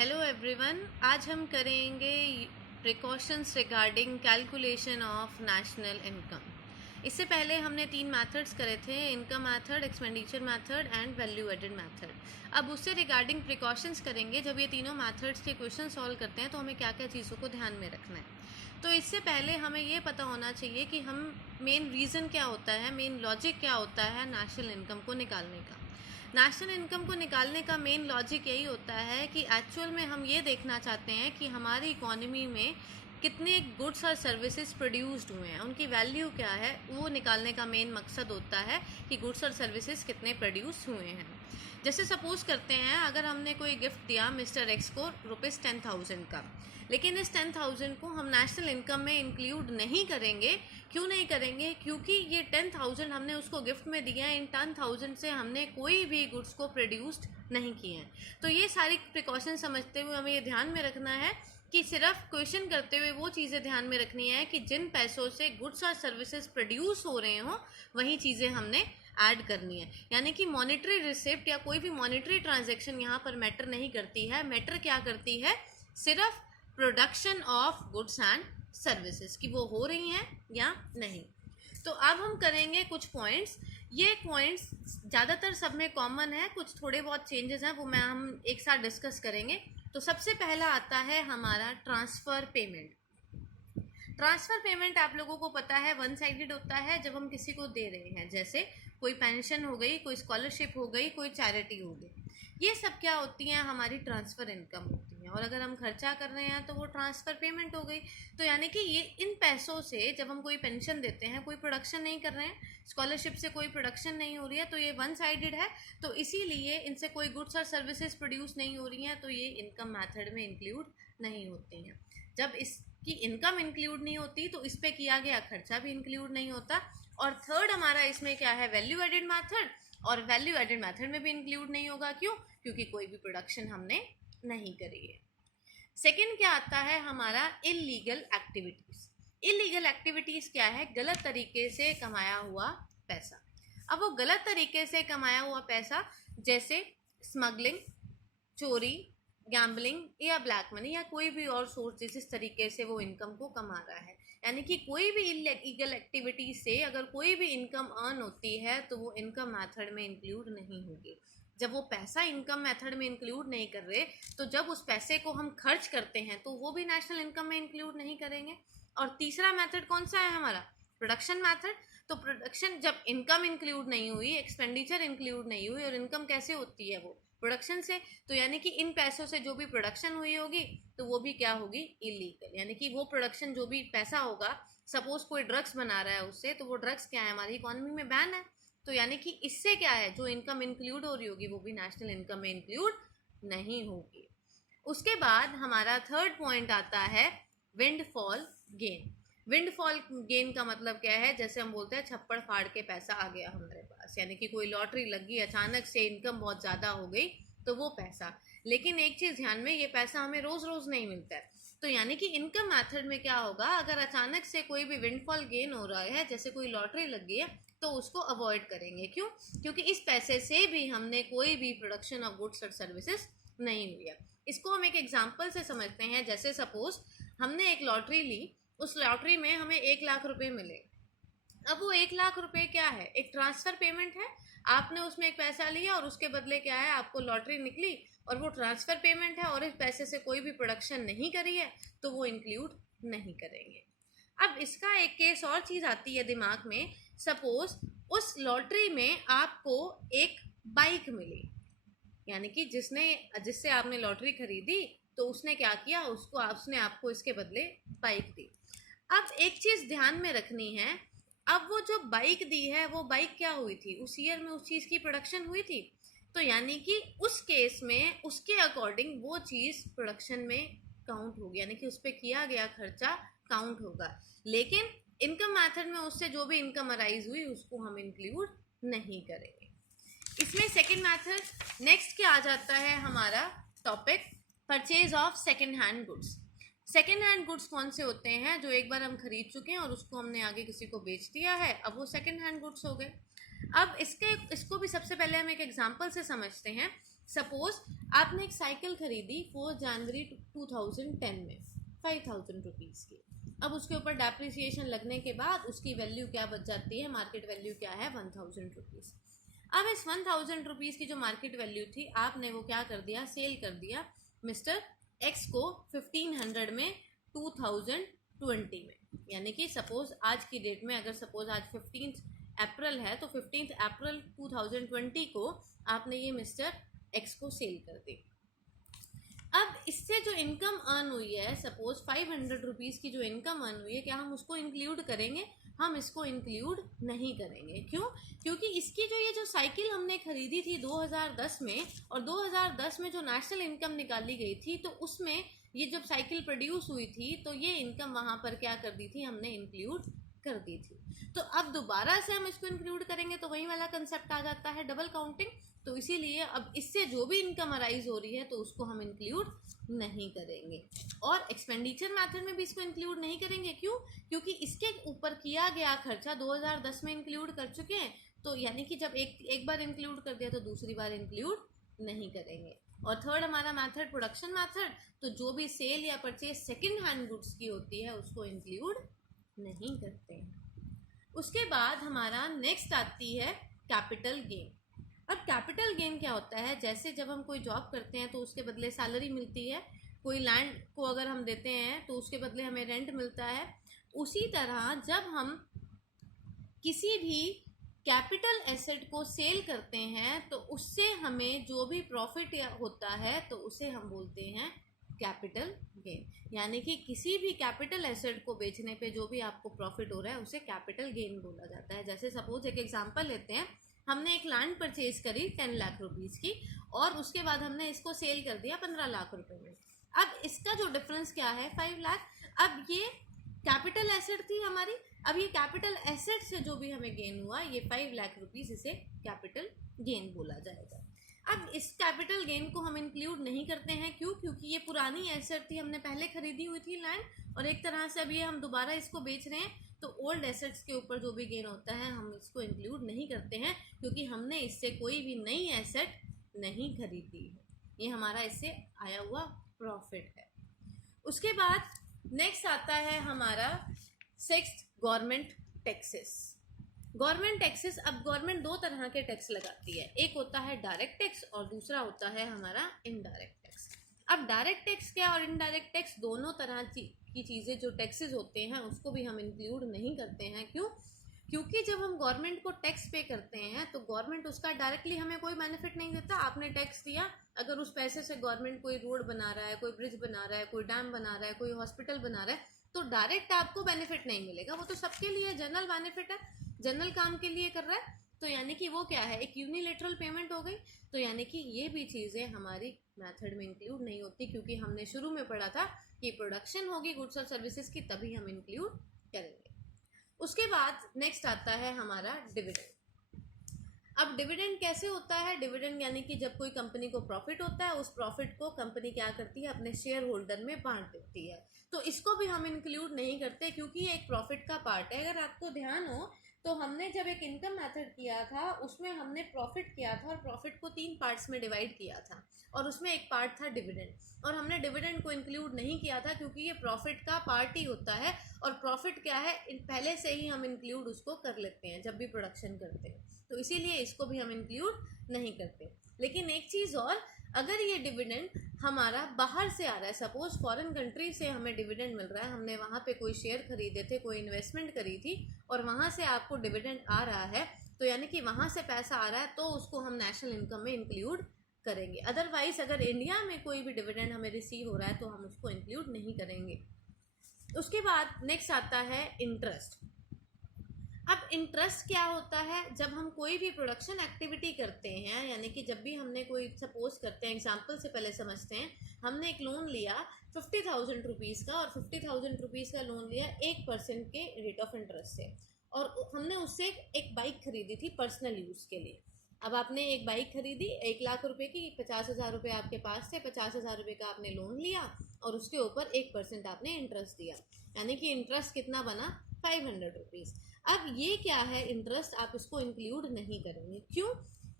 Hello everyone, आज हम करेंगे precautions regarding calculation of national income. इससे पहले हमने 3 मेथड्स करे थे, income method, expenditure method and value added method. अब उससे रिगार्डिंग प्रिकॉशंस करेंगे। जब ये तीनों मेथड्स के क्वेश्चन सॉल्व करते हैं तो हमें क्या क्या चीज़ों को ध्यान में रखना है। तो इससे पहले हमें ये पता होना चाहिए कि हम मेन रीज़न क्या होता है, मेन लॉजिक क्या होता है नेशनल इनकम को निकालने का। नेशनल इनकम को निकालने का मेन लॉजिक यही होता है कि एक्चुअल में हम ये देखना चाहते हैं कि हमारी इकोनॉमी में कितने गुड्स और सर्विसेज प्रोड्यूस्ड हुए हैं, उनकी वैल्यू क्या है, वो निकालने का मेन मकसद होता है कि गुड्स और सर्विसेज कितने प्रोड्यूस हुए हैं। जैसे सपोज करते हैं, अगर हमने कोई गिफ्ट दिया मिस्टर एक्स को ₹10,000 का, लेकिन इस 10,000 को हम नेशनल इनकम में इंक्लूड नहीं करेंगे। क्यों नहीं करेंगे? क्योंकि ये 10,000 हमने उसको गिफ्ट में दिया है, इन 10,000 से हमने कोई भी गुड्स को प्रोड्यूस्ड नहीं किए हैं। तो ये सारी प्रिकॉशन समझते हुए हमें ये ध्यान में रखना है कि सिर्फ क्वेश्चन करते हुए वो चीज़ें ध्यान में रखनी है कि जिन पैसों से गुड्स और सर्विसेज प्रोड्यूस हो रहे हों वही चीज़ें हमने ऐड करनी है। यानी कि मॉनेटरी रिसिप्ट या कोई भी मॉनेटरी ट्रांजैक्शन यहाँ पर मैटर नहीं करती है। मैटर क्या करती है? सिर्फ production of goods and services की वो हो रही हैं या नहीं। तो अब हम करेंगे कुछ पॉइंट्स। ये पॉइंट्स ज़्यादातर सब में कॉमन है, कुछ थोड़े बहुत चेंजेस हैं, वो हम एक साथ डिस्कस करेंगे। तो सबसे पहला आता है हमारा ट्रांसफ़र पेमेंट। ट्रांसफ़र पेमेंट आप लोगों को पता है वन साइडेड होता है जब हम किसी को दे रहे हैं, जैसे कोई पेंशन हो गई, कोई स्कॉलरशिप हो गई, कोई चैरिटी हो गई। ये सब क्या होती हैं? हमारी ट्रांसफ़र इनकम होती हैं। और अगर हम खर्चा कर रहे हैं तो वो ट्रांसफ़र पेमेंट हो गई। तो यानी कि ये इन पैसों से जब हम कोई पेंशन देते हैं, कोई प्रोडक्शन नहीं कर रहे हैं, स्कॉलरशिप से कोई प्रोडक्शन नहीं हो रही है, तो ये वन साइडेड है। तो इसीलिए इनसे कोई गुड्स और सर्विसेज प्रोड्यूस नहीं हो रही हैं, तो ये इनकम मेथड में इंक्लूड नहीं होती हैं। जब इसकी इनकम इंक्लूड नहीं होती तो इस पे किया गया खर्चा भी इंक्लूड नहीं होता। और थर्ड हमारा इसमें क्या है? Value added method. और वैल्यू एडेड मेथड में भी इंक्लूड नहीं होगा। क्यों? क्योंकि कोई भी प्रोडक्शन हमने नहीं करी है। सेकंड क्या आता है हमारा? Illegal activities. इलीगल एक्टिविटीज क्या है? गलत तरीके से कमाया हुआ पैसा। अब वो गलत तरीके से कमाया हुआ पैसा जैसे स्मगलिंग, चोरी, गैम्बलिंग या ब्लैक मनी या कोई भी और सोर्स जिस तरीके से वो इनकम को कमा रहा है। यानी कि कोई भी इलीगल एक्टिविटी से अगर कोई भी इनकम अर्न होती है तो वो इनकम मेथड में इंक्लूड नहीं होगी। जब वो पैसा इनकम मेथड में इंक्लूड नहीं कर रहे, तो जब उस पैसे को हम खर्च करते हैं तो वो भी नेशनल इनकम में इंक्लूड नहीं करेंगे। और तीसरा मेथड कौन सा है हमारा? Production method. तो प्रोडक्शन जब इनकम इंक्लूड नहीं हुई, एक्सपेंडिचर इंक्लूड नहीं हुई, और इनकम कैसे होती है? वो प्रोडक्शन से। तो यानी कि इन पैसों से जो भी प्रोडक्शन हुई होगी तो वो भी क्या होगी? इलीगल। यानी कि वो प्रोडक्शन जो भी पैसा होगा, सपोज कोई ड्रग्स बना रहा है उससे, तो वो ड्रग्स क्या है? हमारी इकोनॉमी में बैन है। तो यानी कि इससे क्या है? जो इनकम इंक्लूड हो रही होगी वो भी नेशनल इनकम में इंक्लूड नहीं होगी। उसके बाद हमारा थर्ड पॉइंट आता है विंडफॉल गेन। विंडफॉल गेन का मतलब क्या है? जैसे हम बोलते हैं छप्पड़ फाड़ के पैसा आ गया हमारे पास, यानी कि कोई लॉटरी लगी, अचानक से इनकम बहुत ज़्यादा हो गई, तो वो पैसा। लेकिन एक चीज़ ध्यान में, ये पैसा हमें रोज़ रोज़ नहीं मिलता है। तो यानी कि इनकम मेथड में क्या होगा? अगर अचानक से कोई भी विंडफॉल गेन हो रहा है, जैसे कोई लॉटरी लग गई है, तो उसको अवॉइड करेंगे। क्यों? क्योंकि इस पैसे से भी हमने कोई भी प्रोडक्शन ऑफ गुड्स और सर्विसेज नहीं लिया। इसको हम एक एग्जाम्पल से समझते हैं। जैसे सपोज हमने एक लॉटरी ली, उस लॉटरी में हमें 1 लाख रुपए मिले। अब वो 1 लाख रुपए क्या है? एक ट्रांसफर पेमेंट है। आपने उसमें एक पैसा लिया और उसके बदले क्या है? आपको लॉटरी निकली, और वो ट्रांसफर पेमेंट है और इस पैसे से कोई भी प्रोडक्शन नहीं करी है, तो वो इंक्लूड नहीं करेंगे। अब इसका एक केस और चीज़ आती है दिमाग में। सपोज उस लॉटरी में आपको एक बाइक मिली, यानी कि जिससे आपने लॉटरी खरीदी, तो उसने क्या किया? उसने आपको इसके बदले बाइक दी। अब एक चीज़ ध्यान में रखनी है, अब वो जो बाइक दी है वो बाइक क्या हुई थी? उस ईयर में उस चीज़ की प्रोडक्शन हुई थी। तो यानी कि उस केस में उसके अकॉर्डिंग वो चीज़ प्रोडक्शन में काउंट होगी, यानी कि उस पर किया गया खर्चा काउंट होगा। लेकिन इनकम मेथड में उससे जो भी इनकम अराइज हुई उसको हम इंक्लूड नहीं करेंगे। इसमें सेकंड मेथड नेक्स्ट क्या आ जाता है हमारा topic? Purchase of second hand goods. Second hand goods कौन से होते हैं? जो एक बार हम खरीद चुके हैं और उसको हमने आगे किसी को बेच दिया है, अब वो सेकंड हैंड गुड्स हो गए। अब इसको भी सबसे पहले हम एक एग्जांपल से समझते हैं। सपोज आपने एक साइकिल खरीदी 4 जनवरी 2010 में 5000 रुपीज़ की। अब उसके ऊपर डेप्रिसिएशन लगने के बाद उसकी वैल्यू क्या बच जाती है, मार्केट वैल्यू क्या है, 1000 रुपीज़। अब इस 1000 रुपीज़ की जो मार्केट वैल्यू थी, आपने वो क्या कर दिया, सेल कर दिया मिस्टर एक्स को 1500 में 2020 में। यानी कि सपोज आज की डेट में, अगर सपोज आज 15 अप्रैल है तो 15 अप्रैल 2020 को आपने ये मिस्टर एक्स को सेल कर दी। अब इससे जो इनकम अर्न हुई है, सपोज 500 रुपीज़ की जो इनकम अर्न हुई है, क्या हम उसको इंक्लूड करेंगे? हम इसको इंक्लूड नहीं करेंगे। क्यों? क्योंकि इसकी जो साइकिल हमने खरीदी थी 2010 में, और 2010 में जो नेशनल इनकम निकाली गई थी, तो उसमें ये जब साइकिल प्रोड्यूस हुई थी तो ये इनकम वहाँ पर क्या कर दी थी, हमने इंक्लूड कर दी थी। तो अब दोबारा से हम इसको इंक्लूड करेंगे तो वही वाला कंसेप्ट आ जाता है, डबल काउंटिंग। तो इसीलिए अब इससे जो भी इनकम अराइज हो रही है तो उसको हम इंक्लूड नहीं करेंगे। और एक्सपेंडिचर मेथड में भी इसको इंक्लूड नहीं करेंगे। क्यों? क्योंकि इसके ऊपर किया गया खर्चा 2010 में इंक्लूड कर चुके हैं, तो यानी कि जब एक बार इंक्लूड कर दिया तो दूसरी बार इंक्लूड नहीं करेंगे। और थर्ड हमारा मेथड प्रोडक्शन मेथड, तो जो भी सेल या परचेज सेकंड हैंड गुड्स की होती है उसको इंक्लूड नहीं करते हैं। उसके बाद हमारा नेक्स्ट आती है कैपिटल गेन। अब कैपिटल गेन क्या होता है? जैसे जब हम कोई जॉब करते हैं तो उसके बदले सैलरी मिलती है, कोई लैंड को अगर हम देते हैं तो उसके बदले हमें रेंट मिलता है। उसी तरह जब हम किसी भी कैपिटल एसेट को सेल करते हैं तो उससे हमें जो भी प्रॉफिट होता है तो उसे हम बोलते हैं कैपिटल गेन। यानी कि किसी भी कैपिटल एसेट को बेचने पे जो भी आपको प्रॉफिट हो रहा है उसे कैपिटल गेन बोला जाता है। जैसे सपोज एक एग्जांपल लेते हैं, हमने एक लैंड परचेज करी 10 लाख रुपीज़ की, और उसके बाद हमने इसको सेल कर दिया 15 लाख रुपए में। अब इसका जो डिफरेंस क्या है, 5 लाख। अब ये कैपिटल एसेट थी हमारी, अब ये कैपिटल एसेट से जो भी हमें गेन हुआ, ये 5 लाख रुपीज़, इसे कैपिटल गेन बोला जाएगा। अब इस कैपिटल गेन को हम इंक्लूड नहीं करते हैं। क्यों? क्योंकि ये पुरानी एसेट थी, हमने पहले खरीदी हुई थी लैंड, और एक तरह से अभी हम दोबारा इसको बेच रहे हैं, तो ओल्ड एसेट्स के ऊपर जो भी गेन होता है हम इसको इंक्लूड नहीं करते हैं, क्योंकि हमने इससे कोई भी नई एसेट नहीं खरीदी है। ये हमारा इससे आया हुआ प्रॉफिट है। उसके बाद नेक्स्ट आता है हमारा sixth, government taxes. Government taxes, अब गवर्नमेंट दो तरह के टैक्स लगाती है, एक होता है डायरेक्ट टैक्स और दूसरा होता है हमारा इनडायरेक्ट टैक्स। अब डायरेक्ट टैक्स क्या और इनडायरेक्ट टैक्स, दोनों तरह की चीज़ें जो टैक्सेस होते हैं उसको भी हम इंक्लूड नहीं करते हैं। क्यों? क्योंकि जब हम गवर्नमेंट को टैक्स पे करते हैं तो गवर्नमेंट उसका डायरेक्टली हमें कोई बेनिफिट नहीं देता। आपने टैक्स दिया, अगर उस पैसे से गवर्नमेंट कोई रोड बना रहा है, कोई ब्रिज बना रहा है, कोई डैम बना रहा है, कोई हॉस्पिटल बना रहा है, तो डायरेक्ट आपको बेनिफिट नहीं मिलेगा। वो तो सबके लिए जनरल बेनिफिट है, जनरल काम के लिए कर रहा है, तो यानी कि वो क्या है, एक यूनिलेटरल पेमेंट हो गई। तो यानी कि ये भी चीज़ें हमारी मेथड में इंक्लूड नहीं होती, क्योंकि हमने शुरू में पढ़ा था कि प्रोडक्शन होगी गुड्स और सर्विसेज की, तभी हम इंक्लूड करेंगे। उसके बाद नेक्स्ट आता है हमारा डिविडेंड। अब डिविडेंड कैसे होता है? डिविडेंड यानी कि जब कोई कंपनी को प्रॉफिट होता है, उस प्रॉफिट को कंपनी क्या करती है, अपने शेयर होल्डर में बांट देती है। तो इसको भी हम इंक्लूड नहीं करते, क्योंकि ये एक प्रॉफिट का पार्ट है। अगर आपको ध्यान हो तो हमने जब एक इनकम मेथड किया था उसमें हमने प्रॉफिट किया था, और प्रॉफिट को 3 पार्ट्स में डिवाइड किया था, और उसमें एक पार्ट था डिविडेंड, और हमने डिविडेंड को इंक्लूड नहीं किया था क्योंकि ये प्रॉफिट का पार्ट ही होता है। और प्रॉफिट क्या है, पहले से ही हम इंक्लूड उसको कर लेते हैं जब भी प्रोडक्शन करते हैं, तो इसीलिए इसको भी हम इंक्लूड नहीं करते। लेकिन एक चीज़ और, अगर ये डिविडेंड हमारा बाहर से आ रहा है, सपोज फॉरेन कंट्री से हमें डिविडेंड मिल रहा है, हमने वहाँ पे कोई शेयर खरीदे थे, कोई इन्वेस्टमेंट करी थी, और वहाँ से आपको डिविडेंड आ रहा है, तो यानी कि वहाँ से पैसा आ रहा है, तो उसको हम नेशनल इनकम में इंक्लूड करेंगे। अदरवाइज अगर इंडिया में कोई भी डिविडेंड हमें रिसीव हो रहा है तो हम उसको इंक्लूड नहीं करेंगे। उसके बाद नेक्स्ट आता है इंटरेस्ट। अब इंटरेस्ट क्या होता है? जब हम कोई भी प्रोडक्शन एक्टिविटी करते हैं, यानी कि जब भी हमने कोई, सपोज करते हैं, एग्जांपल से पहले समझते हैं, हमने एक लोन लिया 50,000 रुपीज़ का, और 50,000 रुपीज़ का लोन लिया 1% के रेट ऑफ इंटरेस्ट से, और हमने उससे एक बाइक खरीदी थी पर्सनल यूज़ के लिए। अब आपने एक बाइक खरीदी 1 लाख रुपए की, 50,000 रुपये आपके पास थे, 50,000 रुपये का आपने लोन लिया, और उसके ऊपर 1% आपने इंटरेस्ट दिया, यानी कि इंटरेस्ट कितना बना, 500 रुपीज़। अब ये क्या है इंटरेस्ट, आप इसको इंक्लूड नहीं करेंगे। क्यों?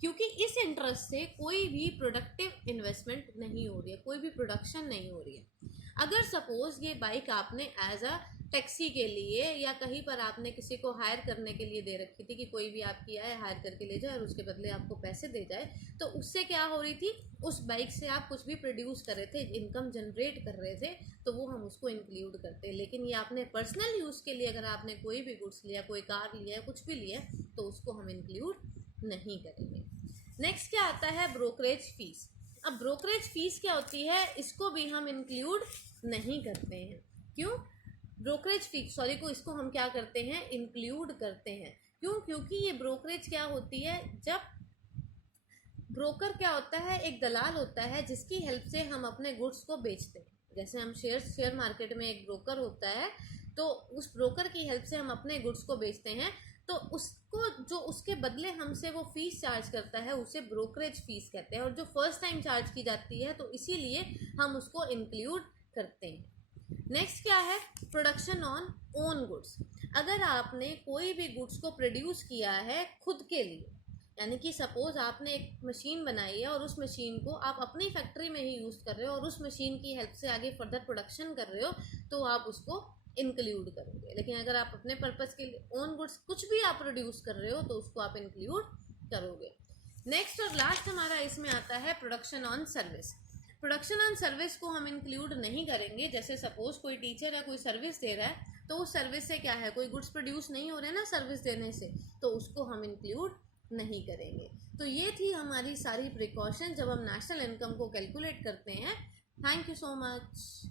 क्योंकि इस इंटरेस्ट से कोई भी प्रोडक्टिव इन्वेस्टमेंट नहीं हो रही है, कोई भी प्रोडक्शन नहीं हो रही है। अगर सपोज ये बाइक आपने एज अ टैक्सी के लिए या कहीं पर आपने किसी को हायर करने के लिए दे रखी थी कि कोई भी आपकी आए हायर करके ले जाए और उसके बदले आपको पैसे दे जाए, तो उससे क्या हो रही थी, उस बाइक से आप कुछ भी प्रोड्यूस कर रहे थे, इनकम जनरेट कर रहे थे, तो वो हम उसको इंक्लूड करते हैं। लेकिन ये आपने पर्सनल यूज़ के लिए अगर आपने कोई भी गुड्स लिया, कोई कार लिया, कुछ भी लिया, तो उसको हम इंक्लूड नहीं करेंगे। नेक्स्ट क्या आता है, ब्रोकरेज फीस। अब ब्रोकरेज फीस क्या होती है, इसको भी हम इंक्लूड नहीं करते हैं। क्यों? ब्रोकरेज फीस को इसको हम क्या करते हैं, इंक्लूड करते हैं। क्यों? क्योंकि ये ब्रोकरेज क्या होती है, जब ब्रोकर क्या होता है, एक दलाल होता है जिसकी हेल्प से हम अपने गुड्स को बेचते हैं। जैसे हम शेयर मार्केट में एक ब्रोकर होता है, तो उस ब्रोकर की हेल्प से हम अपने गुड्स को बेचते हैं, तो उसको जो उसके बदले हमसे वो फीस चार्ज करता है उसे ब्रोकरेज फीस कहते हैं। और जो फर्स्ट टाइम चार्ज की जाती है, तो इसीलिए हम उसको इंक्लूड करते हैं। नेक्स्ट क्या है, प्रोडक्शन ऑन ओन गुड्स। अगर आपने कोई भी गुड्स को प्रोड्यूस किया है खुद के लिए, यानी कि सपोज आपने एक मशीन बनाई है और उस मशीन को आप अपनी फैक्ट्री में ही यूज़ कर रहे हो और उस मशीन की हेल्प से आगे फर्दर प्रोडक्शन कर रहे हो, तो आप उसको इंक्लूड करोगे। लेकिन अगर आप अपने पर्पज़ के लिए ओन गुड्स कुछ भी आप प्रोड्यूस कर रहे हो, तो उसको आप इंक्लूड करोगे। नेक्स्ट और लास्ट हमारा इसमें आता है production on service. Production on service को हम इंक्लूड नहीं करेंगे। जैसे सपोज कोई टीचर है, कोई सर्विस दे रहा है, तो उस सर्विस से क्या है, कोई गुड्स प्रोड्यूस नहीं हो रहे ना सर्विस देने से, तो उसको हम इंक्लूड नहीं करेंगे। तो ये थी हमारी सारी प्रिकॉशन जब हम नेशनल इनकम को कैलकुलेट करते हैं। Thank you so much.